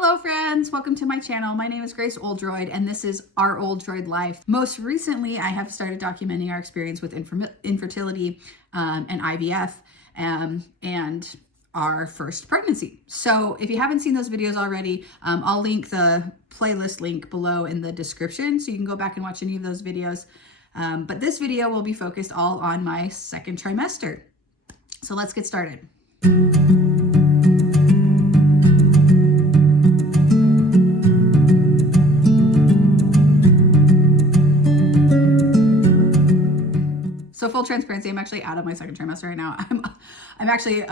Hello friends, welcome to my channel. My name is Grace Oldroyd and this is Our Oldroyd Life. Most recently, I have started documenting our experience with infertility and IVF and our first pregnancy. So if you haven't seen those videos already, I'll link the playlist link below in the description so you can go back and watch any of those videos. But this video will be focused all on my second trimester. So let's get started. So full transparency, I'm actually out of my second trimester right now. I'm actually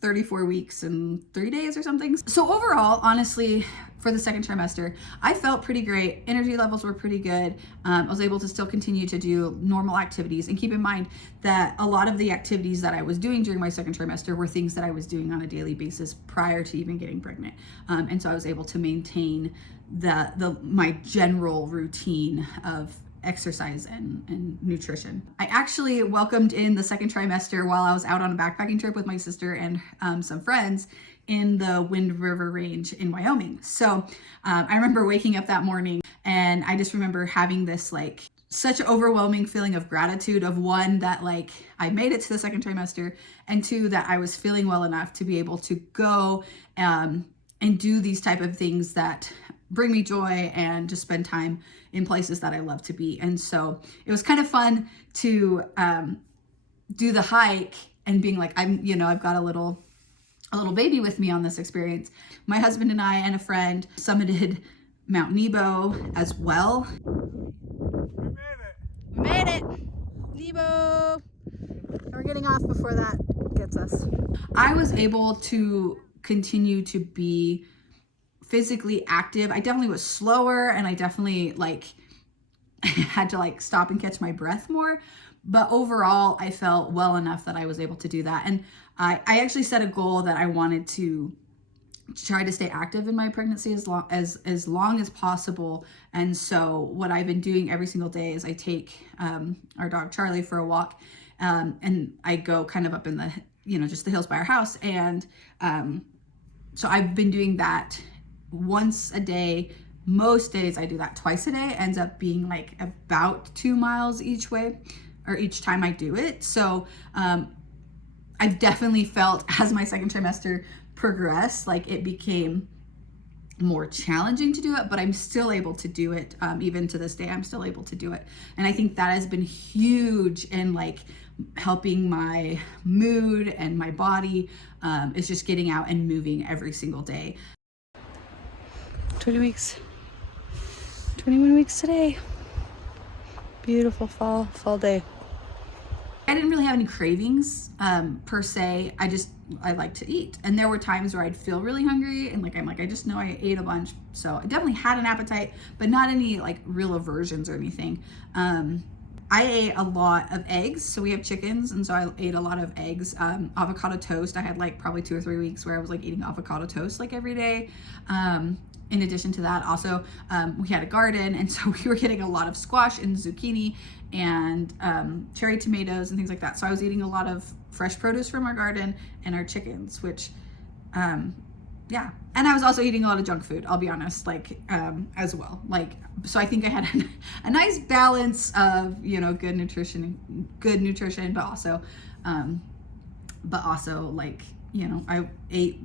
34 weeks and 3 days or something. So overall, honestly, for the second trimester, I felt pretty great. Energy levels were pretty good. I was able to still continue to do normal activities. And keep in mind that a lot of the activities that I was doing during my second trimester were things that I was doing on a daily basis prior to even getting pregnant. And so I was able to maintain my general routine of exercise and nutrition. I actually welcomed in the second trimester while I was out on a backpacking trip with my sister and some friends in the Wind River Range in Wyoming. So I remember waking up that morning and I just remember having this such an overwhelming feeling of gratitude of one, that I made it to the second trimester, and two, that I was feeling well enough to be able to go and do these type of things that bring me joy and just spend time in places that I love to be. And so it was kind of fun to do the hike and being like, I've got a little baby with me on this experience. My husband and I and a friend summited Mount Nebo as well. We made it! Nebo! And we're getting off before that gets us. I was able to continue to be physically active. I definitely was slower and I definitely had to stop and catch my breath more, but overall I felt well enough that I was able to do that. And I actually set a goal that I wanted to try to stay active in my pregnancy as long as possible. And so what I've been doing every single day is I take our dog Charlie for a walk, and I go kind of up in the just the hills by our house. And so I've been doing that once a day. Most days I do that twice a day. It ends up being about 2 miles each way, or each time I do it. So I've definitely felt, as my second trimester progressed, it became more challenging to do it, but I'm still able to do it. Even to this day, I'm still able to do it. And I think that has been huge in helping my mood and my body, is just getting out and moving every single day. 20 weeks, 21 weeks today. Beautiful fall day. I didn't really have any cravings per se. I like to eat. And there were times where I'd feel really hungry and I just know I ate a bunch. So I definitely had an appetite, but not any real aversions or anything. I ate a lot of eggs. So we have chickens, and so I ate a lot of eggs. Avocado toast. I had probably 2 or 3 weeks where I was eating avocado toast every day. In addition to that, also, we had a garden, and so we were getting a lot of squash and zucchini and cherry tomatoes and things like that. So I was eating a lot of fresh produce from our garden and our chickens, which, yeah. And I was also eating a lot of junk food, I'll be honest, as well. So I think I had a nice balance of, good nutrition, but also, I ate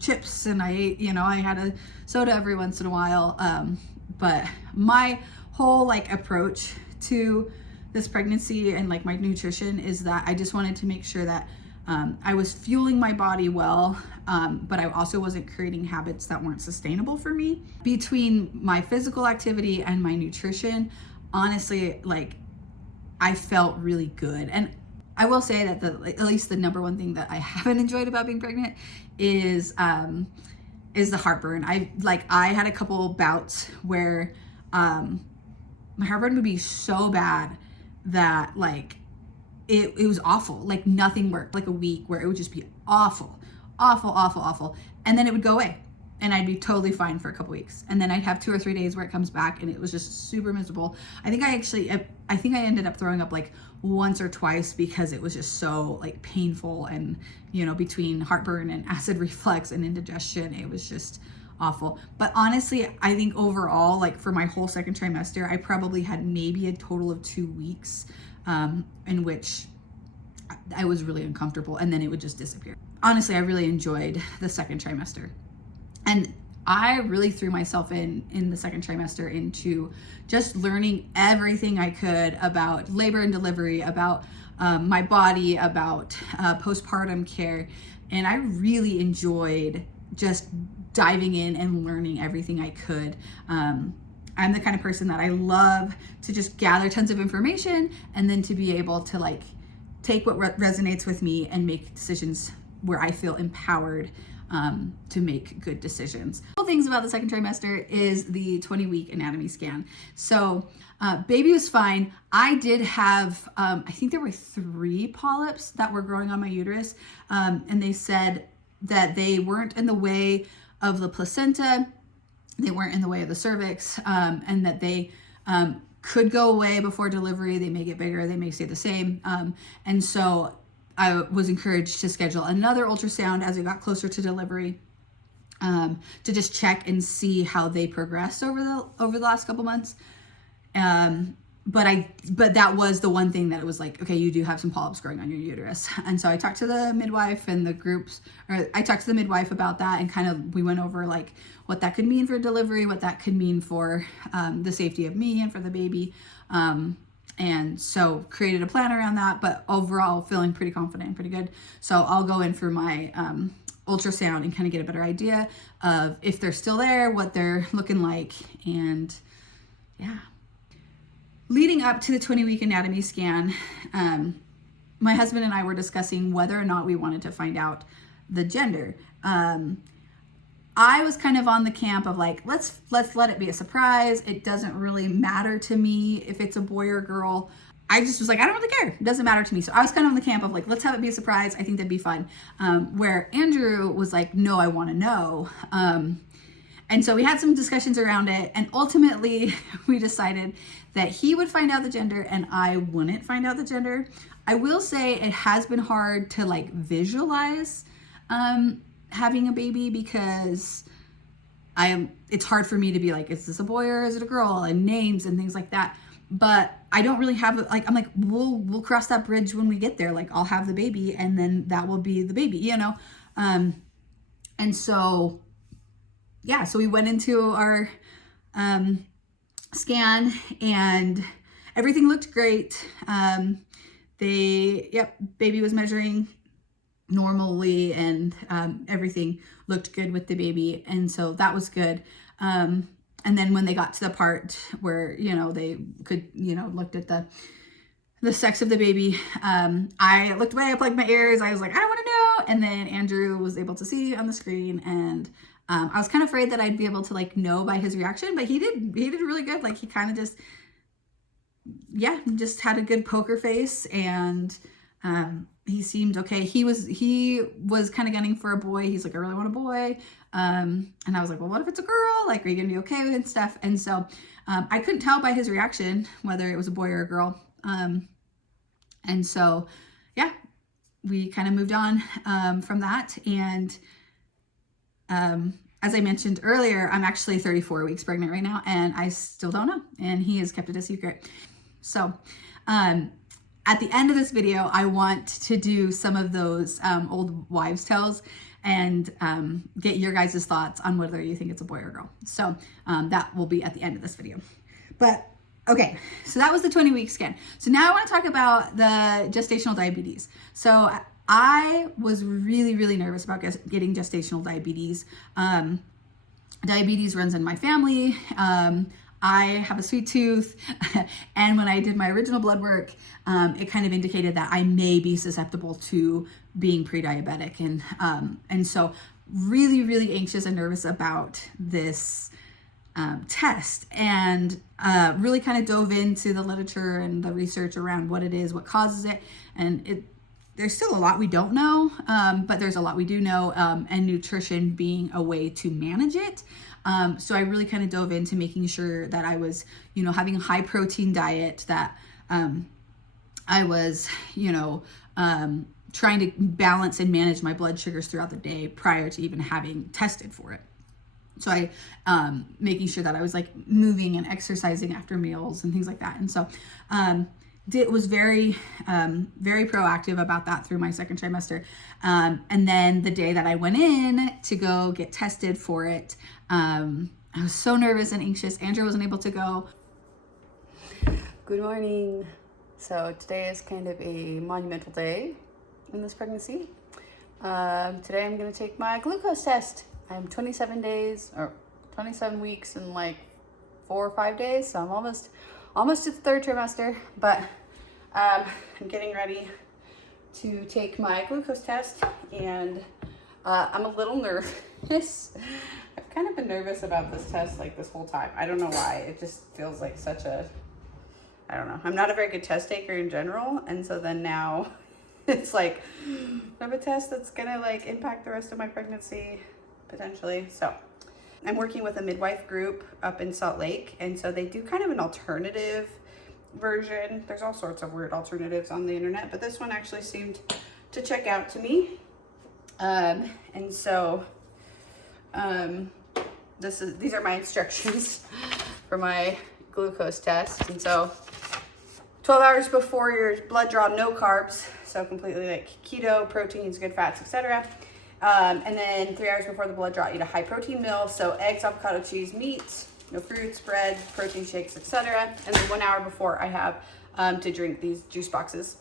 chips and I ate, I had a soda every once in a while. But my whole approach to this pregnancy and my nutrition is that I just wanted to make sure that I was fueling my body well, but I also wasn't creating habits that weren't sustainable for me. Between my physical activity and my nutrition, honestly, I felt really good. And I will say that at least the number one thing that I haven't enjoyed about being pregnant is the heartburn. I had a couple bouts where my heartburn would be so bad that it was awful. Nothing worked. A week where it would just be awful, and then it would go away. and I'd be totally fine for a couple weeks. And then I'd have 2 or 3 days where it comes back and it was just super miserable. I think I ended up throwing up like once or twice because it was just so like painful, and you know, between heartburn and acid reflux and indigestion, it was just awful. But honestly, I think overall, like for my whole second trimester, I probably had maybe a total of 2 weeks in which I was really uncomfortable, and then it would just disappear. Honestly, I really enjoyed the second trimester. And I really threw myself in the second trimester into just learning everything I could about labor and delivery, about my body, about postpartum care. And I really enjoyed just diving in and learning everything I could. I'm the kind of person that I love to just gather tons of information and then to be able to like take what resonates with me and make decisions where I feel empowered to make good decisions. Couple things about the second trimester is the 20-week anatomy scan. So baby was fine. I did have, I think there were 3 polyps that were growing on my uterus. And they said that they weren't in the way of the placenta, they weren't in the way of the cervix, and that they could go away before delivery. They may get bigger, they may stay the same. And so I was encouraged to schedule another ultrasound as it got closer to delivery, to just check and see how they progressed over the last couple months. But that was the one thing that it was like, okay, you do have some polyps growing on your uterus. And so I talked to the midwife and the groups, or I talked to the midwife about that, and kind of we went over like what that could mean for delivery, what that could mean for the safety of me and for the baby. And so created a plan around that, but overall feeling pretty confident and pretty good. So I'll go in for my ultrasound and kind of get a better idea of if they're still there, what they're looking like, and yeah. Leading up to the 20-week anatomy scan, my husband and I were discussing whether or not we wanted to find out the gender. I was kind of on the camp of like, let's let it be a surprise. It doesn't really matter to me if it's a boy or a girl. I just was like, I don't really care. It doesn't matter to me. So I was kind of on the camp of like, let's have it be a surprise. I think that'd be fun. Where Andrew was like, no, I want to know. And so we had some discussions around it, and ultimately we decided that he would find out the gender and I wouldn't find out the gender. I will say it has been hard to like visualize having a baby, because it's hard for me to be like, is this a boy or is it a girl, and names and things like that. But I don't really have like, I'm like, we'll cross that bridge when we get there. Like I'll have the baby and then that will be the baby, you know? And so, yeah, so we went into our scan and everything looked great. Baby was measuring normally, and everything looked good with the baby. And so that was good. And then when they got to the part where, you know, they could, you know, looked at the sex of the baby, I looked away, I plugged my ears. I was like, I don't want to know. And then Andrew was able to see on the screen, and I was kind of afraid that I'd be able to like know by his reaction, but he did really good. Like he kind of just had a good poker face, and he seemed okay. He was kind of gunning for a boy. He's like, I really want a boy. And I was like, well, what if it's a girl? Like, are you gonna be okay with it and stuff? And so I couldn't tell by his reaction whether it was a boy or a girl. And so, yeah, we kind of moved on from that. And as I mentioned earlier, I'm actually 34 weeks pregnant right now, and I still don't know, and he has kept it a secret. So at the end of this video, I want to do some of those old wives' tales and get your guys' thoughts on whether you think it's a boy or a girl. So that will be at the end of this video. But okay, so that was the 20-week scan. So now I want to talk about the gestational diabetes. So I was really, really nervous about getting gestational diabetes. Diabetes runs in my family. I have a sweet tooth. And when I did my original blood work, it kind of indicated that I may be susceptible to being pre-diabetic. And so really, really anxious and nervous about this test, and really kind of dove into the literature and the research around what it is, what causes it. And there's still a lot we don't know, but there's a lot we do know, and nutrition being a way to manage it. So I really kind of dove into making sure that I was, you know, having a high protein diet, that I was, you know, trying to balance and manage my blood sugars throughout the day prior to even having tested for it. So I, making sure that I was like moving and exercising after meals and things like that. And so, was very, very proactive about that through my second trimester. And then the day that I went in to go get tested for it, I was so nervous and anxious. Andrew wasn't able to go. Good morning. So today is kind of a monumental day in this pregnancy. Today I'm going to take my glucose test. I'm 27 weeks and like 4 or 5 days. So I'm almost to the third trimester, but I'm getting ready to take my glucose test, and I'm a little nervous. I've kind of been nervous about this test like this whole time. I don't know why. It just feels like such a, I don't know. I'm not a very good test taker in general, and so then now it's like I have a test that's gonna like impact the rest of my pregnancy potentially. So I'm working with a midwife group up in Salt Lake, and so they do kind of an alternative version. There's all sorts of weird alternatives on the internet, but this one actually seemed to check out to me. And so these are my instructions for my glucose test. And so 12 hours before your blood draw, no carbs, so completely like keto, proteins, good fats, etc. And then 3 hours before the blood draw, eat a high protein meal, so eggs, avocado, cheese, meat, no fruits, bread, protein shakes, etc. And then 1 hour before, I have to drink these juice boxes,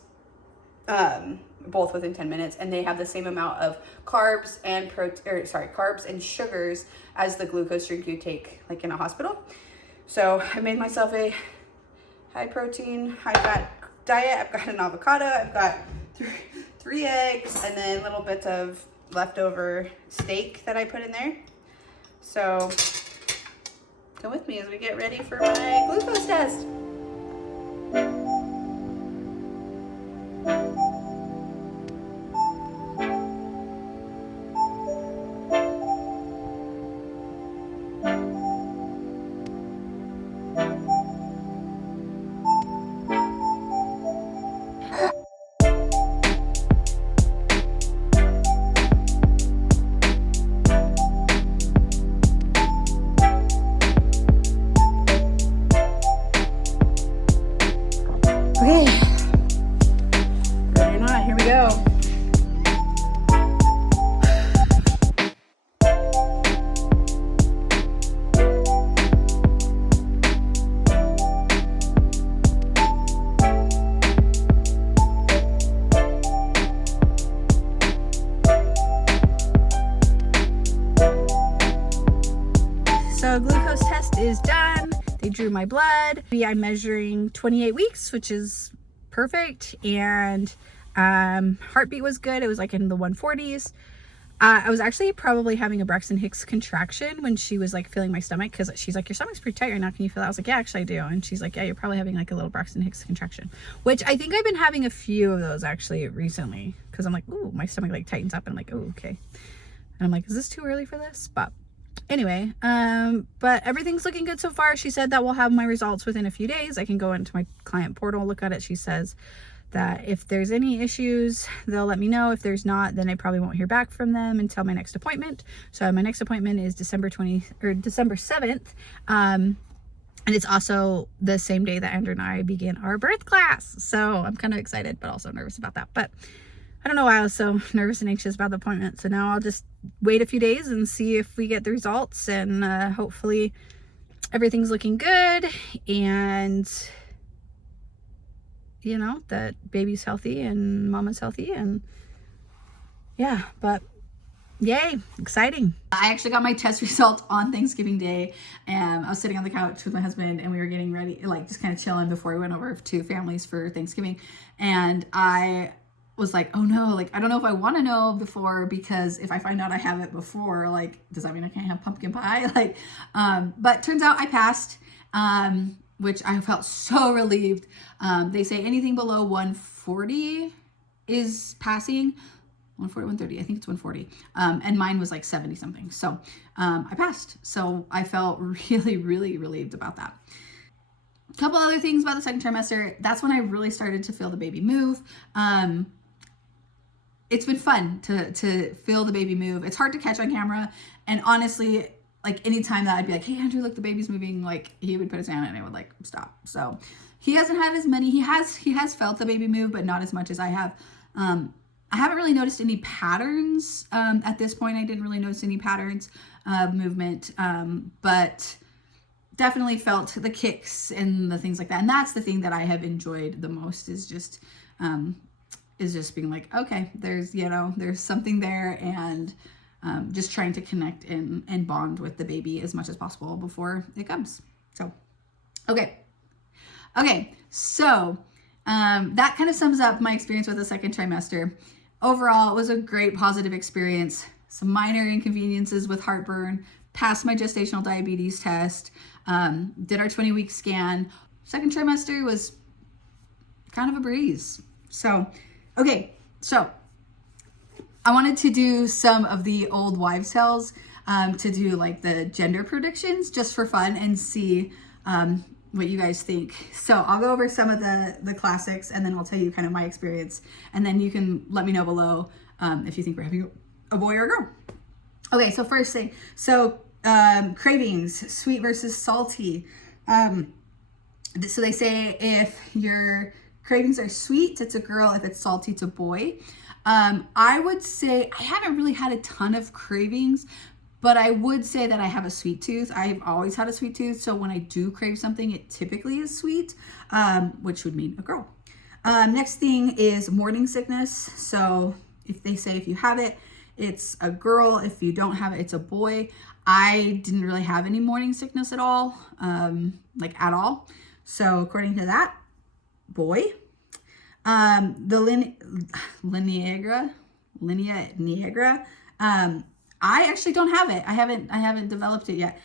both within 10 minutes, and they have the same amount of carbs and carbs and sugars as the glucose drink you take like in a hospital. So I made myself a high protein, high fat diet. I've got an avocado, I've got three eggs, and then little bits of leftover steak that I put in there. So come with me as we get ready for my glucose test. Okay, ready or not, here we go. So glucose test is done. They drew my blood. I'm measuring 28 weeks, which is perfect. And heartbeat was good. It was like in the 140s. I was actually probably having a Braxton Hicks contraction when she was like feeling my stomach, because she's like, your stomach's pretty tight right now, can you feel that? I was like, yeah, actually I do. And she's like, yeah, you're probably having like a little Braxton Hicks contraction, which I think I've been having a few of those actually recently, because I'm like, ooh, my stomach like tightens up, and I'm like, oh, okay. And I'm like, is this too early for this? But anyway, but everything's looking good so far. She said that we'll have my results within a few days. I can go into my client portal, look at it. She says that if there's any issues, they'll let me know. If there's not, then I probably won't hear back from them until my next appointment. So my next appointment is December 7th. And it's also the same day that Andrew and I begin our birth class. So I'm kind of excited, but also nervous about that. But I don't know why I was so nervous and anxious about the appointment. So now I'll just wait a few days and see if we get the results, and hopefully everything's looking good, and you know, that baby's healthy and mama's healthy, and yeah, but yay, exciting. I actually got my test result on Thanksgiving Day, and I was sitting on the couch with my husband, and we were getting ready, like just kind of chilling before we went over to families for Thanksgiving. And I was like, oh no, like I don't know if I want to know before, because if I find out I have it before, like does that mean I can't have pumpkin pie? Like but turns out I passed, which I felt so relieved. They say anything below 140 is passing. 140, 130, I think it's 140. And mine was like 70 something. So I passed. So I felt really, really relieved about that. A couple other things about the second trimester. That's when I really started to feel the baby move. It's been fun to feel the baby move. It's hard to catch on camera. And honestly, like anytime that I'd be like, hey Andrew, look, the baby's moving, like he would put his hand and it would like stop. So he hasn't had as many. He has felt the baby move, but not as much as I have. I haven't really noticed any patterns at this point. I didn't really notice any patterns of movement, but definitely felt the kicks and the things like that. And that's the thing that I have enjoyed the most, is just being like, okay, there's something there, and just trying to connect and bond with the baby as much as possible before it comes. So, okay. So that kind of sums up my experience with the second trimester. Overall, it was a great positive experience. Some minor inconveniences with heartburn, passed my gestational diabetes test, did our 20-week scan. Second trimester was kind of a breeze. So, okay, so I wanted to do some of the old wives' tales to do like the gender predictions just for fun and see what you guys think. So I'll go over some of the classics, and then I'll tell you kind of my experience, and then you can let me know below if you think we're having a boy or a girl. Okay, so first thing, cravings, sweet versus salty. So they say if your cravings are sweet, it's a girl. If it's salty, it's a boy. I would say I haven't really had a ton of cravings, but I would say that I have a sweet tooth. I've always had a sweet tooth. So when I do crave something, it typically is sweet, which would mean a girl. Next thing is morning sickness. So if they say if you have it, it's a girl. If you don't have it, it's a boy. I didn't really have any morning sickness at all, at all. So according to that, boy. The linea nigra. I actually don't have it. I haven't developed it yet.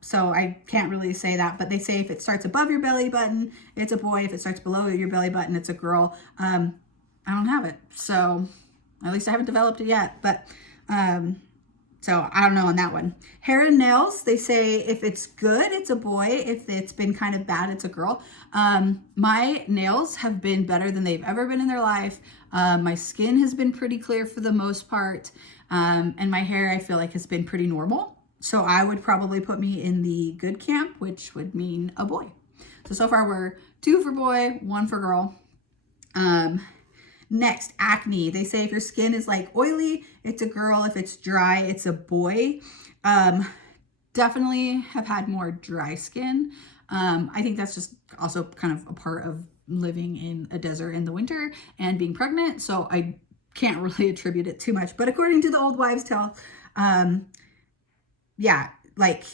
So I can't really say that, but they say if it starts above your belly button, it's a boy. If it starts below your belly button, it's a girl. I don't have it. So at least I haven't developed it yet, but, so I don't know on that one. Hair and nails, they say if it's good, it's a boy. If it's been kind of bad, it's a girl. My nails have been better than they've ever been in their life. My skin has been pretty clear for the most part. And my hair, I feel like, has been pretty normal. So I would probably put me in the good camp, which would mean a boy. So far we're 2 for boy, 1 for girl. Next, acne. They say if your skin is like oily, it's a girl. If it's dry, it's a boy. Definitely have had more dry skin. I think that's just also kind of a part of living in a desert in the winter and being pregnant. So I can't really attribute it too much. But according to the old wives' tale, yeah, like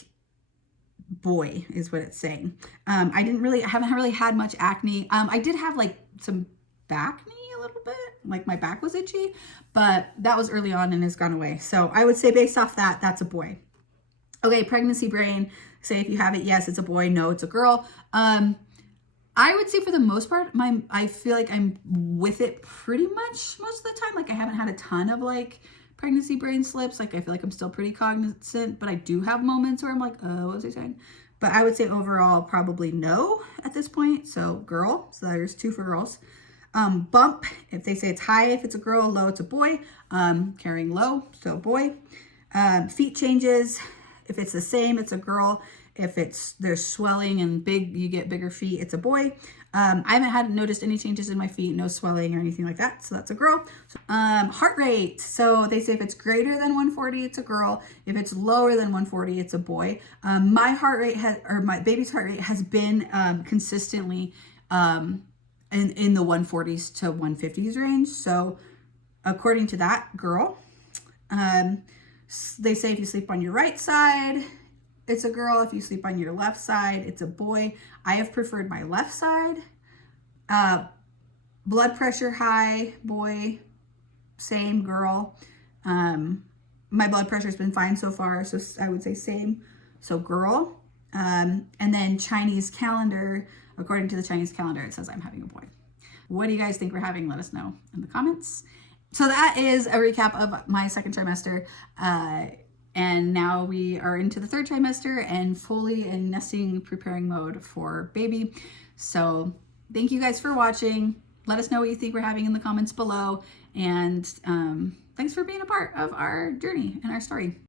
boy is what it's saying. I haven't really had much acne. I did have like some back knee a little bit, like my back was itchy, but that was early on and has gone away. So I would say based off that, that's a boy. Okay, pregnancy brain. Say if you have it, yes, it's a boy. No, it's a girl. I would say for the most part, I feel like I'm with it pretty much most of the time. Like I haven't had a ton of like pregnancy brain slips. Like I feel like I'm still pretty cognizant, but I do have moments where I'm like, oh, what was I saying? But I would say overall probably no at this point. So girl, so there's 2 for girls. Bump, if they say it's high, if it's a girl, low, it's a boy. Carrying low, so boy. Feet changes, if it's the same, it's a girl. If there's swelling and big, you get bigger feet, it's a boy. I haven't noticed any changes in my feet, no swelling or anything like that, so that's a girl. Heart rate, so they say if it's greater than 140, it's a girl. If it's lower than 140, it's a boy. My heart rate my baby's heart rate has been consistently in the 140s to 150s range. So according to that, girl. They say if you sleep on your right side, it's a girl. If you sleep on your left side, it's a boy. I have preferred my left side. Blood pressure high, boy. Same, girl. My blood pressure's been fine so far, so I would say same. So girl. And then Chinese calendar. According to the Chinese calendar, it says I'm having a boy. What do you guys think we're having? Let us know in the comments. So that is a recap of my second trimester. And now we are into the third trimester and fully in nesting, preparing mode for baby. So thank you guys for watching. Let us know what you think we're having in the comments below. And thanks for being a part of our journey and our story.